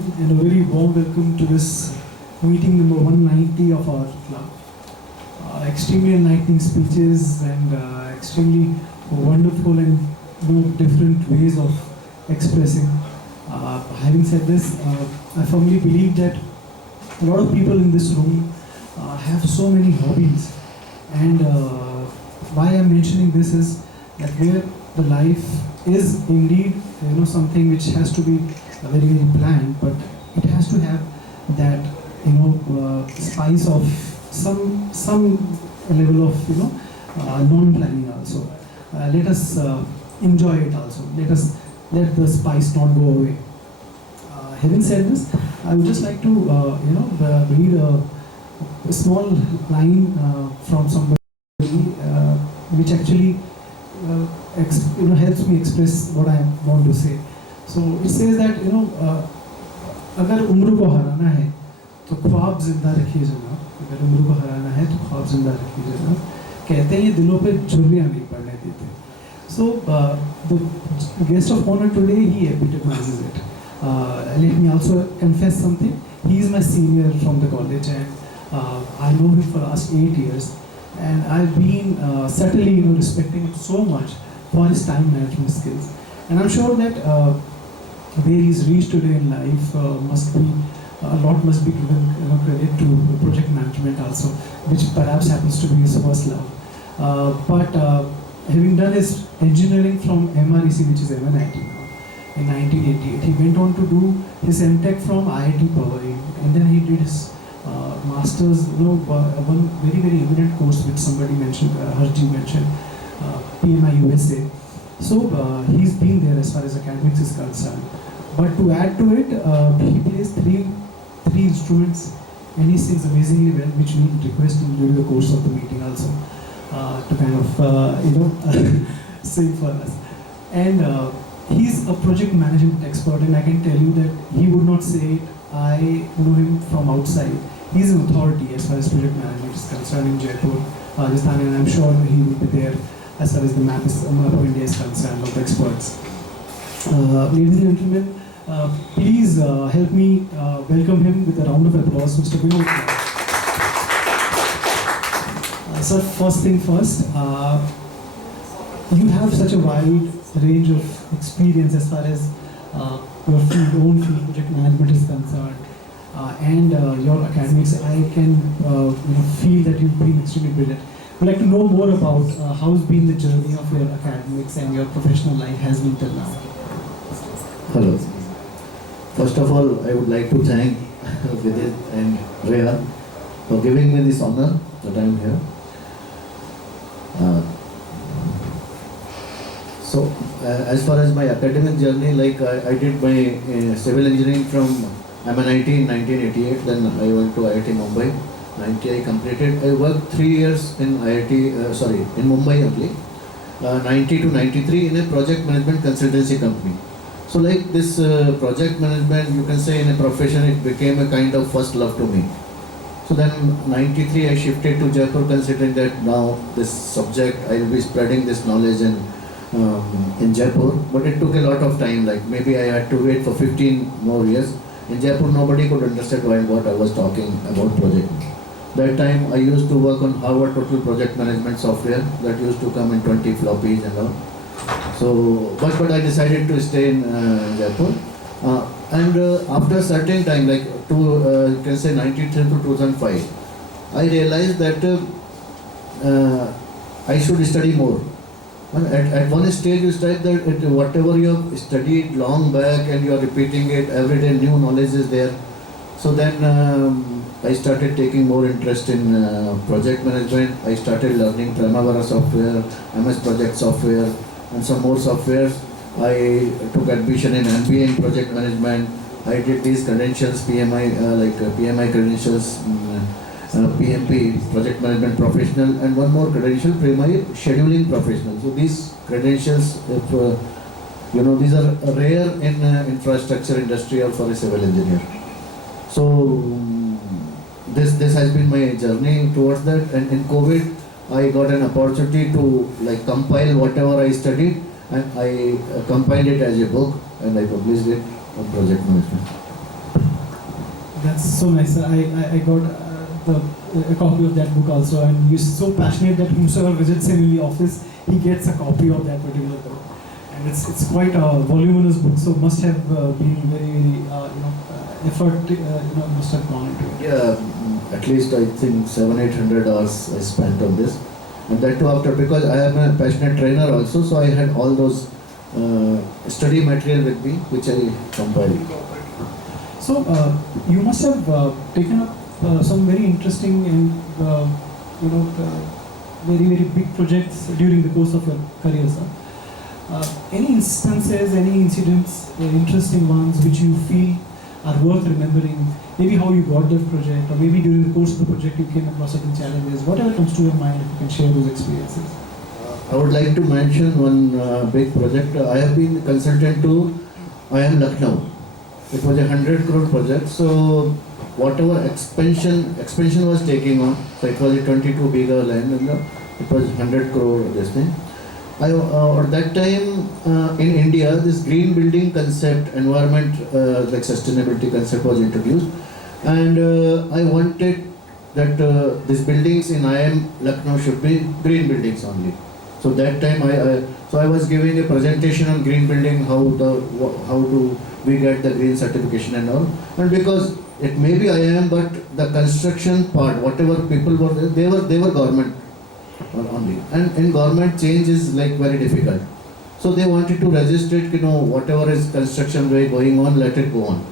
and a very warm welcome to this meeting number 190 of our club. Extremely enlightening speeches and extremely wonderful and different ways of expressing. Having said this, I firmly believe that a lot of people in this room have so many hobbies, and why I'm mentioning this is that where the life is indeed something which has to be very very planned, but it has to have that spice of some level of non-planning also. Let us enjoy it also. Let the spice not go away. Having said this, I would just like to read a small line from somebody which actually helps me express what I want to say. So it says that अगर उम्र को हराना है तो ख्वाब जिंदा रखिए जनाब. अगर उम्र को हराना है तो ख्वाब जिंदा रखिए जनाब. कहते हैं ये दिलों पे झुर्रियाँ नहीं पड़ने देते. So the guest of honor today, he epitomizes it. Let me also confess something. He is my senior from the college, and I know him for the last 8 years, and I've been subtly respecting him so much for his time management skills. And I'm sure that where he's reached today in life must be a lot must be given credit to project management also, which perhaps happens to be his first love. But having done his engineering from MREC, which is MNIT now, in 1988, he went on to do his MTech from IIT Powai, and then he did his masters, one very very eminent course which somebody mentioned, Harji mentioned, PMI USA. So he's been there as far as academics is concerned. But to add to it, he plays three instruments, and he sings amazingly well, which we request him during the course of the meeting also to kind of sing for us. And he's a project management expert, and I can tell you that he would not say it. I know him from outside. He's an authority as far as project management is concerned in Jaipur, Rajasthan, and I'm sure he will be there as far as the map of India is concerned, of experts. Ladies and gentlemen, please help me welcome him with a round of applause, Mr. Vinod. Sir, first thing first, you have such a wide range of experience as far as your own field, project management is concerned, and your academics. I can feel that you've been extremely brilliant. I'd like to know more about how's been the journey of your academics and your professional life has been till now. Hello. First of all, I would like to thank Vidit and Rhea for giving me this honor that I am here. As far as my academic journey, I did my civil engineering from MNIT in 1988, then I went to IIT Mumbai. 90 I completed. I worked 3 years in in Mumbai only. 90 to 93 in a project management consultancy company. So like this project management, you can say in a profession, it became a kind of first love to me. So then 93 I shifted to Jaipur, considering that now this subject, I will be spreading this knowledge in Jaipur. But it took a lot of time, like maybe I had to wait for 15 more years. In Jaipur, nobody could understand what I was talking about project. That time I used to work on Harvard Total Project Management software that used to come in 20 floppies and all. So, but I decided to stay in Jaipur. And after a certain time, like you can say 93 to 2005, I realized that I should study more. At one stage you start that whatever you have studied long back and you are repeating it every day, new knowledge is there. So then I started taking more interest in project management. I started learning Primavera software, MS Project software, and some more softwares. I took admission in MBA in project management. I did these credentials, PMI, PMI credentials, PMP, project management professional, and one more credential, PMI scheduling professional. So these credentials, these are rare in infrastructure industry or for a civil engineer. So this has been my journey towards that. And in COVID, I got an opportunity to compile whatever I studied, and I compiled it as a book and I published it on project management. That's so nice. I got a copy of that book also, and you're so passionate that whosoever visits him in the office, he gets a copy of that particular book. And it's quite a voluminous book, so must have been very effort must have gone into it. Yeah, at least I think 700-800 hours I spent on this, and that too after, because I am a passionate trainer also, so I had all those study material with me, which I compiled. So you must have taken up some very interesting and very big projects during the course of your career, sir. Any instances, any incidents, interesting ones which you feel are worth remembering? Maybe how you got that project, or maybe during the course of the project you came across certain challenges. Whatever comes to your mind, if you can share those experiences. I would like to mention one big project. I have been consultant to IIM Lucknow. It was a 100 crore project. So whatever expansion was taking on, so it was a 22 bigger land, and it was 100 crore this thing. At that time in India, this green building concept, environment like sustainability concept was introduced, and I wanted that these buildings in IIM Lucknow should be green buildings only. So that time I was giving a presentation on green building, how do we get the green certification and all. And because it may be IIM, but the construction part, whatever people were there, they were government only. And in government, change is like very difficult. So they wanted to register it, whatever is construction way going on, let it go on.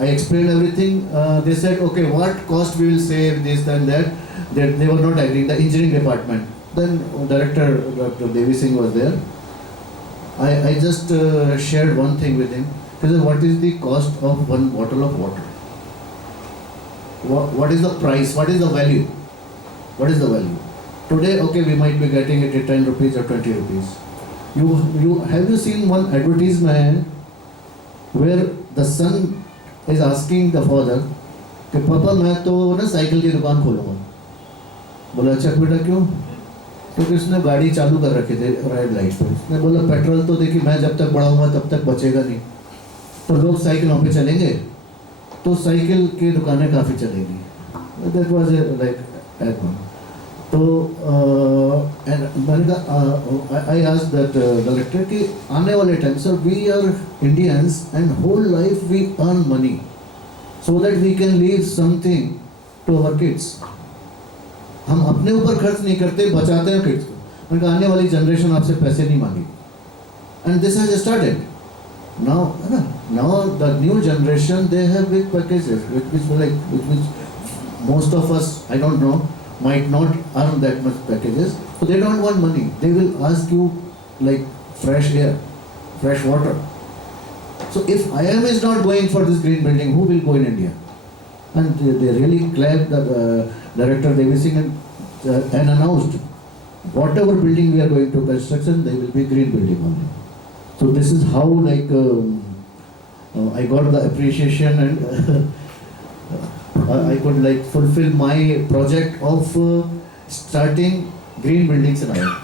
I explained everything. They said, okay, what cost we will save, this and that. They were not agreeing, the engineering department. Then Director Dr. Devi Singh was there. I just shared one thing with him. He said, what is the cost of one bottle of water? What is the price? What is the value? What is the value? Today, okay, we might be getting it at 10 rupees or 20 rupees. Have you seen one advertisement where the son is asking the father, कि पापा मैं तो ना cycle की दुकान खोलूँगा. बोला अच्छा बेटा क्यों? क्योंकि उसने गाड़ी चालू कर रखी थी रेड लाइट पे. उसने बोला पेट्रोल तो देखिए मैं जब तक बढ़ाऊंगा तब तक बचेगा नहीं, तो लोग साइकिलों पे चलेंगे, तो साइकिल की दुकानें काफ़ी चलेंगी. That was like that. तो मैंने कहा, I asked that director कि आने वाले time, sir, we are Indians and whole life we earn money so that we can leave something to our kids. हम अपने ऊपर खर्च नहीं करते, बचाते हैं किड्स को. मैंने कहा आने वाली जनरेशन आपसे पैसे नहीं मांगेगी. And this has started. Now the new generation, they have big packages, which most of us, I don't know, might not earn that much packages. So they don't want money. They will ask you like fresh air, fresh water. So if IIM is not going for this green building, who will go in India? And they really clapped the Director Devi Singh and announced, whatever building we are going to construction, they will be green building only. So this is how I got the appreciation, and I could fulfill my project of starting green buildings in IIM.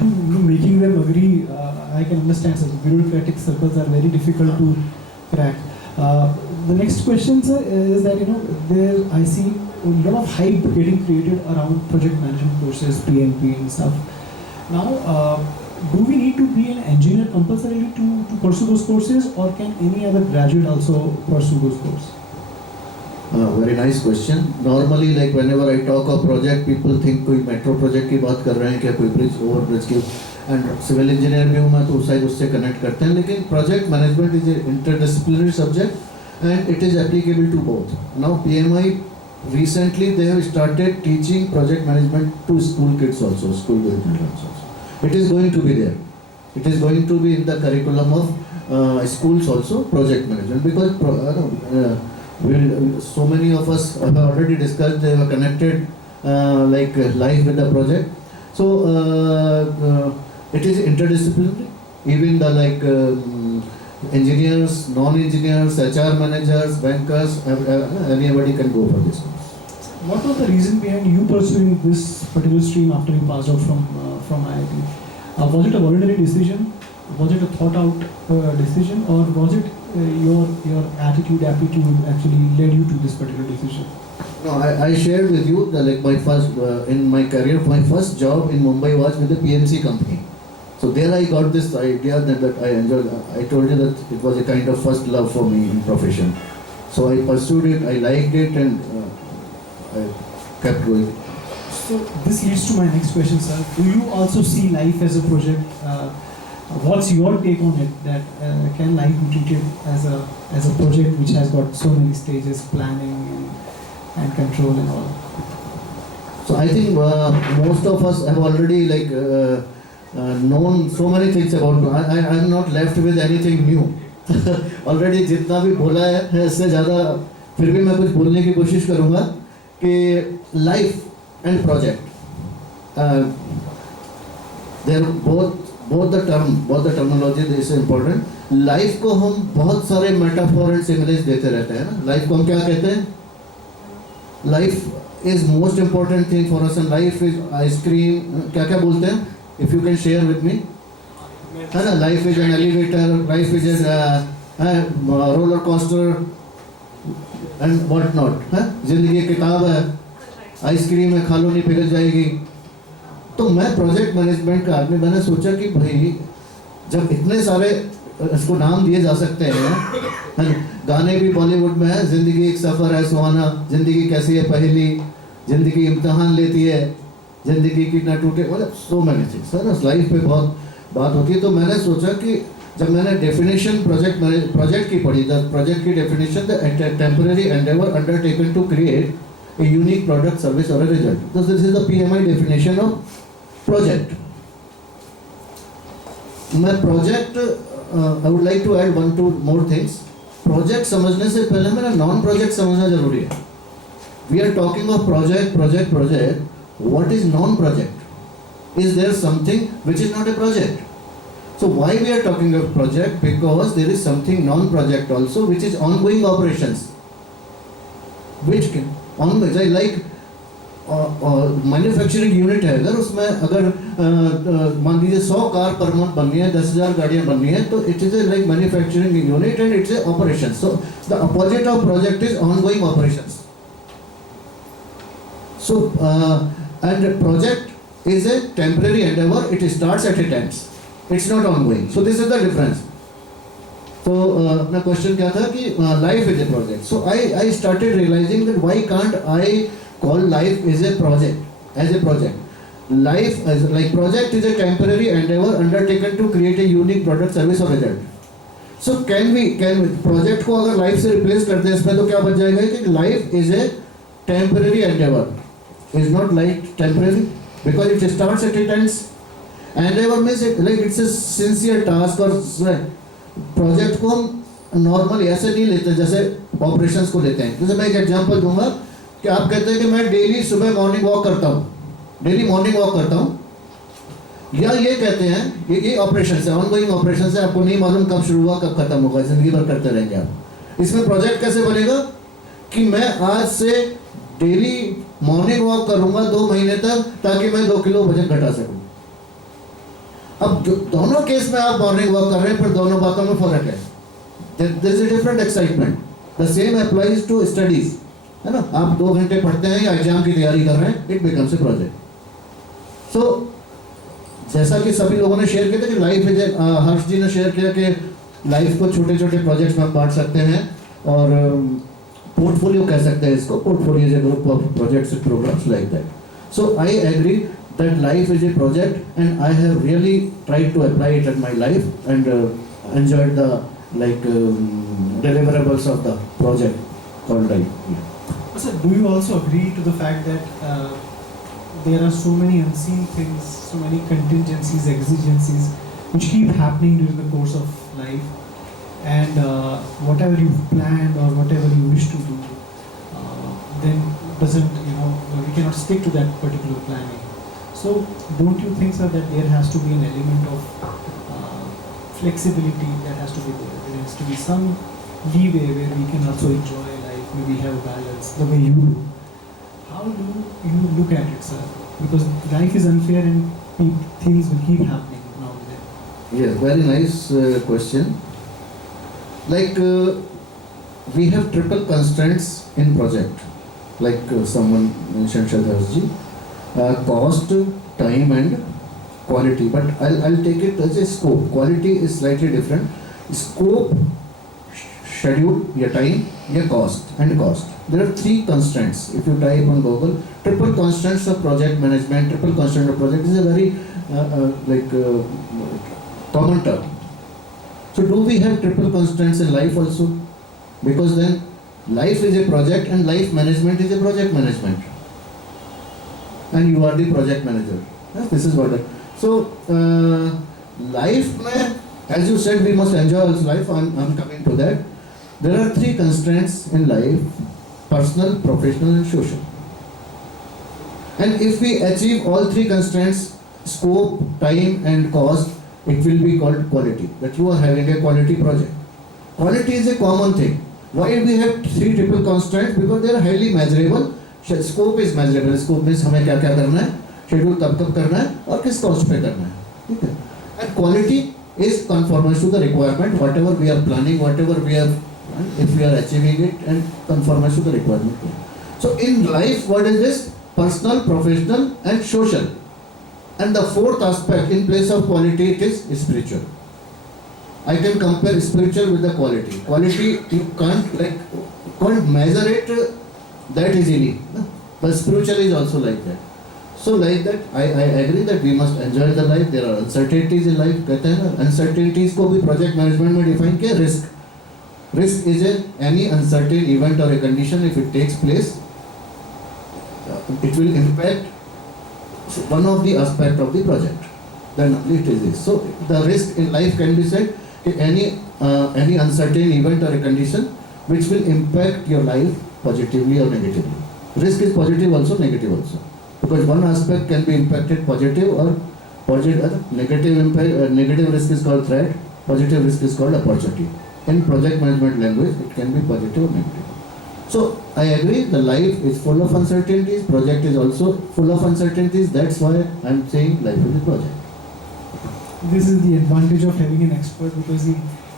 Making them agree, I can understand, sir. Bureaucratic circles are very difficult to crack. The next question, sir, is that there I see a lot of hype getting created around project management courses, PMP and stuff. Now, do we need to be an engineer compulsorily to pursue those courses, or can any other graduate also pursue those courses? Very nice question. Normally, like whenever I talk of project, people think कोई metro project की बात कर रहे हैं क्या, कोई bridge over bridge की, and civil engineer भी हूँ मैं, तो शायद उससे connect करते हैं. लेकिन project management is an interdisciplinary subject and it is applicable to both. Now PMI recently they have started teaching project management to school kids also, school going also. It is going to be there. It is going to be in the curriculum of schools also, project management, because so many of us have already discussed, they were connected live with the project. So it is interdisciplinary. Even the engineers, non-engineers, HR managers, bankers, anybody can go for this course. What was the reason behind you pursuing this particular stream after you passed out from IIT? Was it a voluntary decision? Was it a thought out decision, or was it your attitude, aptitude actually led you to this particular decision? No, I shared with you that like my first in my career, my first job in Mumbai was with the PMC company. So there I got this idea that I enjoyed. I told you that it was a kind of first love for me in profession. So I pursued it, I liked it, and I kept going. So this leads to my next question, sir. Do you also see life as a project? What's your take on it? That can life be treated as a project which has got so many stages, planning and control and all? So I think most of us have already known so many things about. I'm not left with anything new. Already जितना भी बोला है इससे ज़्यादा फिर भी मैं कुछ बोलने की कोशिश करूँगा कि life and project. They're both the terminology is important. Life को हम बहुत सारे metaphor and similes देते रहते हैं ना. Life को हम क्या कहते हैं? Life is most important thing for us and life is ice cream. क्या क्या बोलते हैं? If you can share with me. है ना? Life is an elevator. Life is a roller coaster and what not. है? जिंदगी एक किताब है. आइसक्रीम है, खा लो नहीं पिघल जाएगी. तो मैं प्रोजेक्ट मैनेजमेंट का आदमी, मैंने सोचा कि भाई जब इतने सारे इसको नाम दिए जा सकते हैं, गाने भी बॉलीवुड में है, जिंदगी एक सफ़र है सुहाना, जिंदगी कैसी है पहेली, जिंदगी इम्तिहान लेती है, जिंदगी की ना टूटे, मतलब सो मैनी थिंग्स है ना, लाइफ पे बहुत बात होती है. तो मैंने सोचा कि जब मैंने डेफिनेशन प्रोजेक्ट की पढ़ी, द प्रोजेक्ट की definition the temporary endeavour undertaken to create a unique product, service or a result. So this is the PMI definition of project. My project, I would like to add 1-2 more things. Project समझने से पहले मेरा non-project समझना जरूरी है. We are talking of project. What is non-project? Is there something which is not a project? So why we are talking of project? Because there is something non-project also, which is ongoing operations, which can like manufacturing unit है, अगर उसमें अगर मान लीजिए 100 car per month बननी है, 10,000 गाड़ियाँ बननी है, तो it is a like manufacturing unit and it's a operation. So the opposite of project is ongoing operations. So and project is a temporary endeavour, it starts at a times, it's not ongoing. So this is the difference. तो अपना question क्या था कि life is a project. So I started realising that why can't I call life is a project as a project. Life as like project is a temporary endeavour undertaken to create a unique product, service और result. So can project को अगर life से replace करते हैं इसमें, तो क्या बच जाएगा कि life is a temporary Endeavour, is not like temporary because it starts at a times. Endeavour means like it's a sincere task. और प्रोजेक्ट को हम नॉर्मली ऐसे नहीं लेते जैसे ऑपरेशंस को लेते हैं. जैसे मैं एक एग्जांपल दूंगा कि आप कहते हैं कि मैं डेली सुबह मॉर्निंग वॉक करता हूँ, या ये कहते हैं ये ऑपरेशन है, ऑनगोइंग ऑपरेशन है, आपको नहीं मालूम कब शुरू हुआ कब खत्म होगा, जिंदगी भर करते रहेंगे आप. इसमें प्रोजेक्ट कैसे बनेगा कि मैं आज से डेली मॉर्निंग वॉक करूंगा 2 महीने तक, ताकि मैं 2 किलो वजन घटा सकूं. अब दोनों केस में आप मॉर्निंग वॉक कर रहे हैं, पर दोनों बातों में फर्क है. There is a different excitement. The same applies to studies, है ना. आप 2 घंटे पढ़ते हैं या एग्जाम की तैयारी कर रहे हैं, इट बिकम्स ए प्रोजेक्ट. सो जैसा कि सभी लोगों ने शेयर किया था कि लाइफ इज, हर्ष जी ने शेयर किया कि लाइफ को छोटे छोटे प्रोजेक्ट्स में बांट सकते हैं और पोर्टफोलियो कह सकते हैं इसको. Portfolio is a group of projects and programmes like that. So I agree that life is a project and I have really tried to apply it in my life and enjoyed the deliverables of the project called life. Sir, do you also agree to the fact that there are so many unseen things, so many contingencies, exigencies which keep happening during the course of life, and whatever you've planned or whatever you wish to do then doesn't, we cannot stick to that particular planning. So don't you think, sir, that there has to be an element of flexibility that has to be there? There has to be some leeway where we can also enjoy life, maybe have a balance the way you do. How do you look at it, sir? Because life is unfair and things will keep happening now and then. Yes, very nice question. like we have triple constraints in project, like someone mentioned, Shadharji, cost, time and quality. But I'll take it as a scope. Quality is slightly different. Scope, schedule, your time, your cost and cost. There are three constraints. If you type on Google, triple constraints of project management, triple constraint of project is a very common term. So do we have triple constraints in life also? Because then life is a project and life management is a project management. And you are the project manager. Yes, this is what it. So life, as you said, we must enjoy also life. I'm coming to that. There are three constraints in life: personal, professional and social. And if we achieve all three constraints, scope, time and cost, it will be called quality. That you are having a quality project. Quality is a common thing. Why we have three triple constraints? Because they are highly measurable. Scope is measurable. Scope means हमें क्या क्या करना है, schedule कब कब करना है और किस कॉस्ट पे करना है, ठीक है. And quality is conformance to the requirement. Whatever we are planning, whatever we have, if we are achieving it, and conformance to the requirement. So in life, what is this? Personal, professional, and social. And the fourth aspect in place of quality, it is spiritual. I can compare spiritual with the quality. Quality you can't measure it that easily. But spiritual is also like that. So like that, I agree that we must enjoy the life. There are uncertainties in life. कहते हैं ना, uncertainties को भी project management में define किया risk. Risk is any uncertain event or a condition. If it takes place, it will impact one of the aspect of the project. Then it is this. So the risk in life can be said any uncertain event or a condition which will impact your life positively or negatively. Risk is positive also, negative also. Because one aspect can be impacted positive or negative impact. Negative risk is called threat. Positive risk is called opportunity. In project management language, it can be positive or negative. So I agree, the life is full of uncertainties. Project is also full of uncertainties. That's why I'm saying life is a project. This is the advantage of having an expert, because he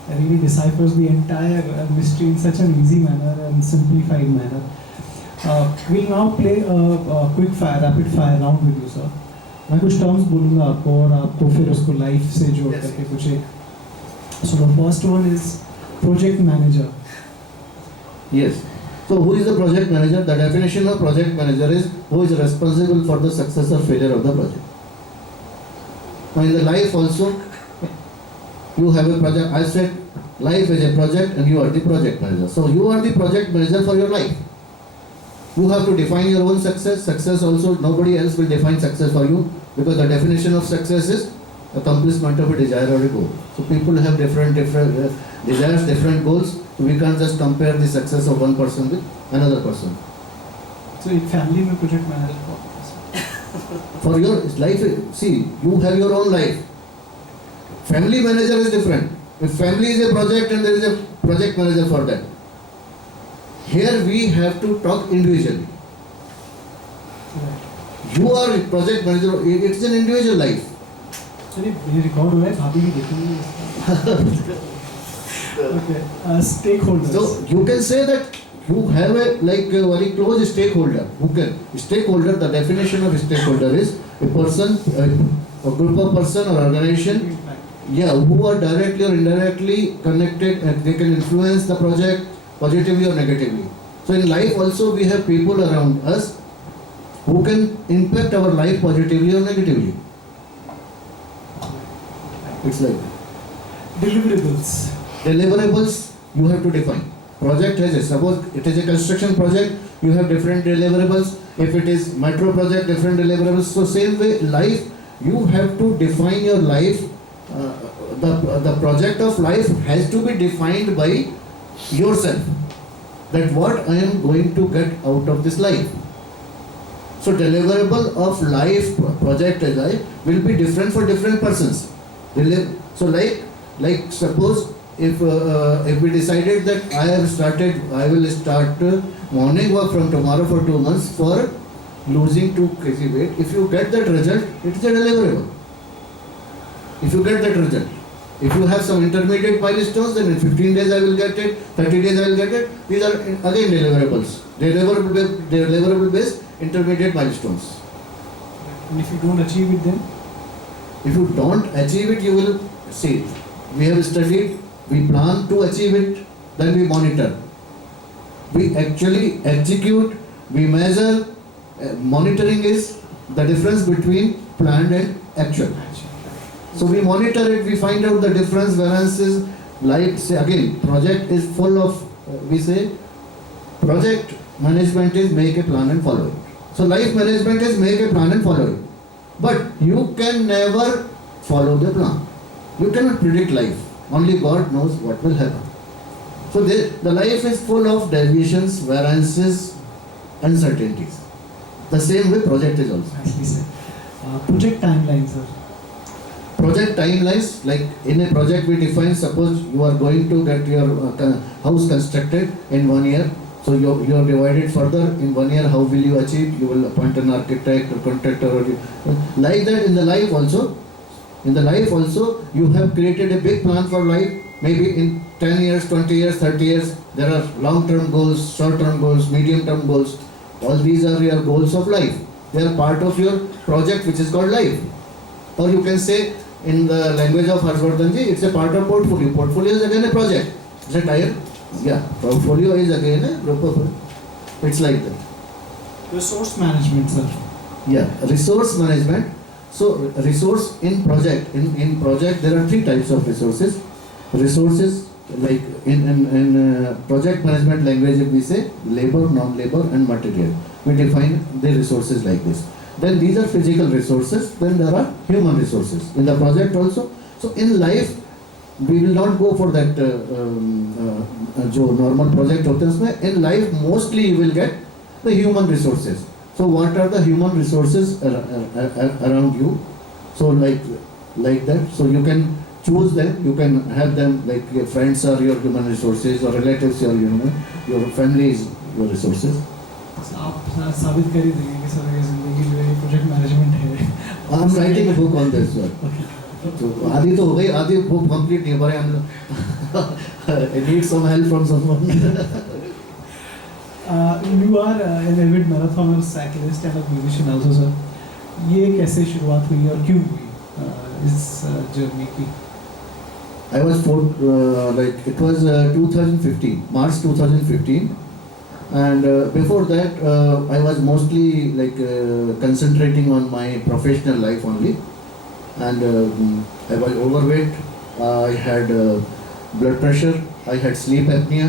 really deciphers the entire mystery in such an easy manner and simplified manner. We'll now play a quick fire, rapid fire round with you, sir. मैं कुछ terms बोलूँगा आपको और आपको फिर उसको life से जोड़ करके कुछ एक. So the first one is project manager. Yes. So who is the project manager? The definition of project manager is who is responsible for the success or failure of the project. Now in the life also, you have a project. I said life is a project and you are the project manager. So you are the project manager for your life. You have to define your own success. Success also, nobody else will define success for you, because the definition of success is accomplishment of a desire or a goal. So people have different desires, different goals. We can't just compare the success of one person with another person. So in family में project manager For your life, see, you have your own life. Family manager is different. If family is a project and there is a project manager for that. Here we have to talk individually. You are a project manager, it is an individual life. चलिए ये record हुआ है, भाभी भी देखेंगे. Okay, stakeholders. So you can say that you have a very close stakeholder. Who can stakeholder? The definition of stakeholder is a person, a group of person or organization. Yeah, who are directly or indirectly connected, and they can influence the project positively or negatively. So in life also we have people around us who can impact our life positively or negatively. It's like deliverables. Deliverables you have to define. Project has a, suppose it is a construction project, you have different deliverables. If it is metro project, different deliverables. So same way life, you have to define your life. The project of life has to be defined by yourself. That what I am going to get out of this life. So deliverable of life project as I will be different for different persons. So like suppose if we decided that I will start morning walk from tomorrow for 2 months for losing 2 kg weight. If you get that result, it is a deliverable. If you get that result. If you have some intermediate milestones, then in 15 days I will get it, 30 days I will get it. These are again deliverables. Deliverable based intermediate milestones. And if you don't achieve it, then If you don't achieve it, you will see. We have studied, we plan to achieve it, then we monitor. We actually execute, we measure. Monitoring is the difference between planned and actual. So we monitor it, we find out the difference, variances. Like say again, project is full of, we say, project management is make a plan and follow it. So life management is make a plan and follow it. But you can never follow the plan. You cannot predict life. Only God knows what will happen. So the life is full of deviations, variances, uncertainties. The same way project is also. nicely said. Project timeline, sir. Project timelines, like in a project we define, suppose you are going to get your house constructed in 1 year. So you are divided further in 1 year, how will you achieve? You will appoint an architect or contractor or like that in the life also. In the life also, you have created a big plan for life. Maybe in 10 years, 20 years, 30 years, there are long-term goals, short-term goals, medium-term goals. All these are your goals of life. They are part of your project which is called life. Or you can say in the language of Harshvardhanji, it's a part of portfolio. Portfolio is again a project. Is it clear? Yeah, portfolio is again a group of, it's like that. Resource management, sir. Yeah, resource management. So resource in project, in project there are 3 types of resources. Resources like in project management language, if we say labor, non-labor and material. We define the resources like this. Then these are physical resources, then there are human resources. In the project also. So in life, we will not go for that जो normal project होते हैं उसमें. In life mostly you will get the human resources. So what are the human resources around you? So like that. So you can choose them. You can have them like your friends are your human resources or relatives are your family is your resources. आप साबित कर ही देंगे कि sir ये जिंदगी जो है project management है. I'm writing a book on this one. Okay. तो आधी तो हो गई, आधी बुक कंप्लीट नहीं हो पा रहे हम लोग. I need some help from someone. You are an avid marathoner, cyclist and a musician also, sir. ये कैसे शुरुआत हुई और क्यों हुई इस जर्नी की? I was like it was 2015, March 2015, and before that I was mostly like concentrating on my professional life only, and I was overweight, I had blood pressure, I had sleep apnea.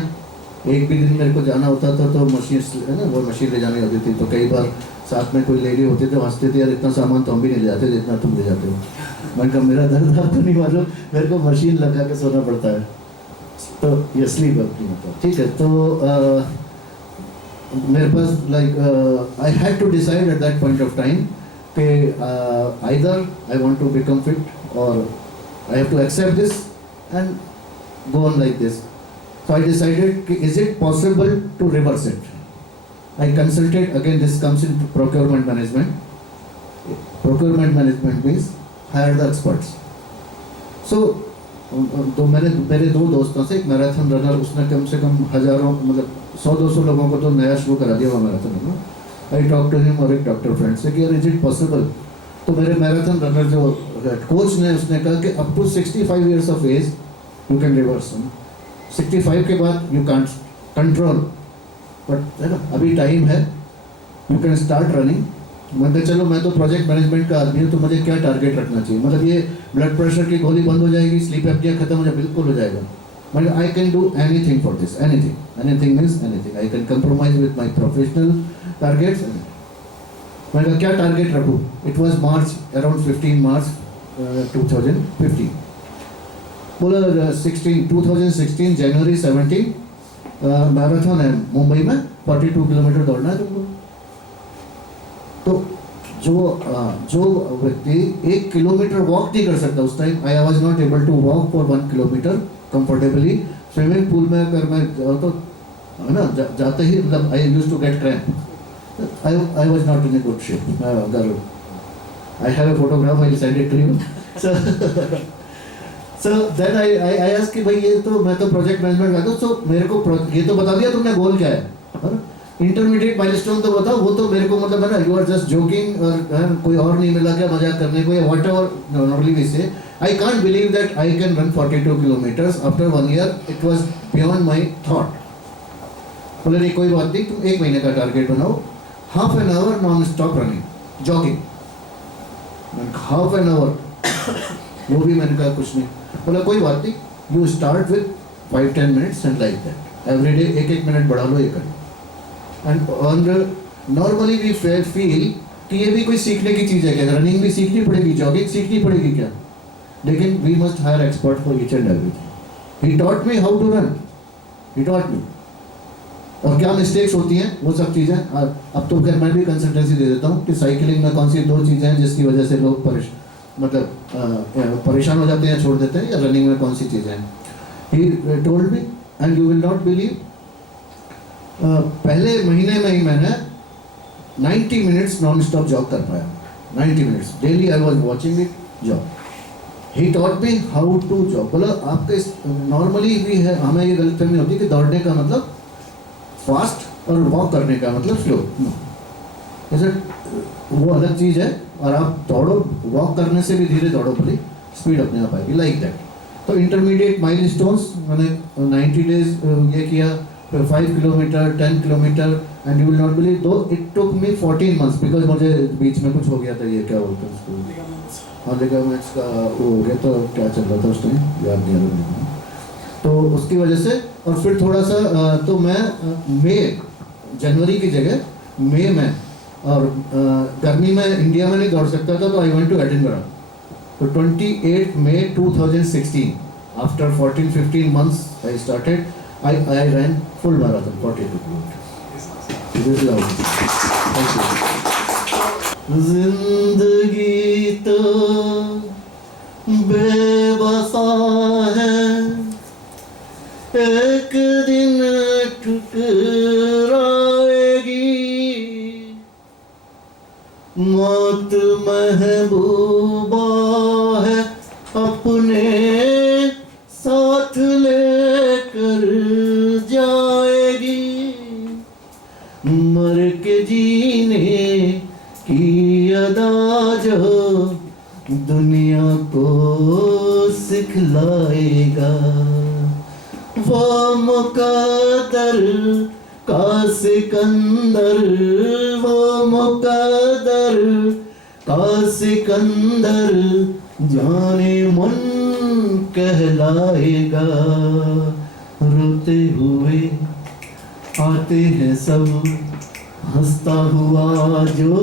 एक भी दिन मेरे को जाना होता था तो machine है ना, वो मशीन ले जानी होती थी, तो कई बार साथ में कोई लेडी होती थी, हंसती थी, यार इतना सामान तो हम भी नहीं ले जाते जितना तुम ले जाते हो. मैंने कहा मेरा दर्द आपको नहीं मालूम, मेरे को मशीन लगा के सोना पड़ता है. तो ये स्लीप अपनी मतलब ठीक है. तो मेरे पास like I had to decide at that point of time कि either I want to become fit और I have to accept this and go on like this. So I decided, is it possible to reverse it? I consulted, again this comes into procurement management. Procurement management means hire the experts. So तो मेरे 2 दोस्तों से एक marathon runner, उसने कम से कम हजारों मतलब 100-200 लोगों को तो नया शुरू करा दिया वो marathon runner. I talk to him और एक डॉक्टर फ्रेंड से कि यार इज इट पॉसिबल. तो मेरे मैराथन रनर जो कोच ने उसने कहा कि up to 65 years of age you can reverse. 65 के बाद यू कांट कंट्रोल, बट है ना अभी टाइम है, यू कैन स्टार्ट रनिंग. मतलब चलो मैं तो प्रोजेक्ट मैनेजमेंट का आदमी हूँ, तो मुझे क्या टारगेट रखना चाहिए? मतलब ये ब्लड प्रेशर की गोली बंद हो जाएगी, स्लीप एपनिया खत्म हो जाए, बिल्कुल हो जाएगा. मतलब I can do anything for this, anything means anything. I can compromise with my professional targets. मैं क्या टारगेट रखूँ? इट वॉज मार्च, अराउंड 15 मार्च 2015. बोला 2016 जनवरी 17 मैराथन है मुंबई में, 42 किलोमीटर दौड़ना है तुमको. तो जो व्यक्ति 1 किलोमीटर वॉक नहीं कर सकता उस time, I was not able to walk for 1 kilometre comfortably. Swimming pool में अगर मैं तो है ना जाते ही मतलब I use to get cramp. I was not in a good shape. अगर I have a photograph, I will send it to you. So then I asked कि भाई ये तो मैं तो प्रोजेक्ट मैनेजमेंट करता हूँ, तो मेरे को ये तो बता दिया तुमने गोल क्या है, इंटरमीडिएट माइलस्टोन तो बताओ, वो तो मेरे को मतलब है ना, यू आर जस्ट जोकिंग और कोई और नहीं मिला क्या मजाक करने को या वॉट एवर नॉर्मली वी से. I can't believe that I can run 42 kilometres after 1 year. It was beyond my thought. बोले नहीं कोई बात नहीं, तुम 1 महीने का टारगेट बनाओ, half an hour non stop running jogging. Half an hour वो भी मैंने कहा कुछ नहीं. बोला कोई बात नहीं, you start with 5-10 minutes and like that every day 1-1 minute बढ़ा लो, ये करो. एंड नॉर्मली वी फील कि ये भी कोई सीखने की चीज़ है क्या, रनिंग भी सीखनी पड़ेगी, जॉगिंग सीखनी पड़ेगी क्या, लेकिन we must hire expert for each and everything. He taught me how to run, he taught me. और क्या मिस्टेक्स होती हैं वो सब चीज़ें अब तो खैर मैं भी कंसल्टेंसी दे देता हूँ कि साइकिलिंग में कौन सी 2 चीज़ें हैं जिसकी वजह से लोग परेशान हो जाते हैं, छोड़ देते हैं, या रनिंग में कौन सी चीज़ें हैं. He told me and you will not believe, पहले महीने में ही मैंने 90 minutes नॉन स्टॉप जॉग कर पाया. 90 minutes daily I was watching it jog. He taught me how to jog. बोला आपके नॉर्मली भी है, हमें ये गलतफहमी होती है कि दौड़ने का मतलब फास्ट और वॉक करने का मतलब स्लो. जैसे वो अलग चीज़ है, और आप दौड़ो, वॉक करने से भी धीरे दौड़ो, भले स्पीड अपने आप आएगी, लाइक दैट. तो इंटरमीडिएट माइलस्टोन्स मैंने 90 days ये किया, 5 kilometre 10 kilometre, and you will not believe though it took me 14 months because मुझे बीच में कुछ हो गया था, ये क्या बोलते हैं उसको, हाँ लिगामेंट्स का वो हो गया, तो क्या चल रहा था उस टाइम याद नहीं आ रहा. तो उसकी वजह से, और फिर थोड़ा सा तो मैं जनवरी की जगह मई में, और गर्मी में इंडिया में नहीं दौड़ सकता था, तो आई वेंट टू एडिनबरा. तो 28 May 2016 after 14-15 months I started, I ran full marathon 42 kilometers. This is how. Thank you. जिंदगी तो बेवफा है, एक दिन ठुकराएगी, मौत महबूबा है अपने साथ लेकर जाएगी, मर के जीने की अदा जो दुनिया को सिखलाएगा, वो मुकद्दर का सिकंदर, वो मुकद्दर का सिकंदर जाने मन कहलाएगा. रोते हुए आते हैं सब, हंसता हुआ जो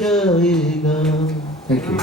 जाएगा. Thank you.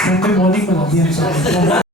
संडे मॉर्निंग बना दिया.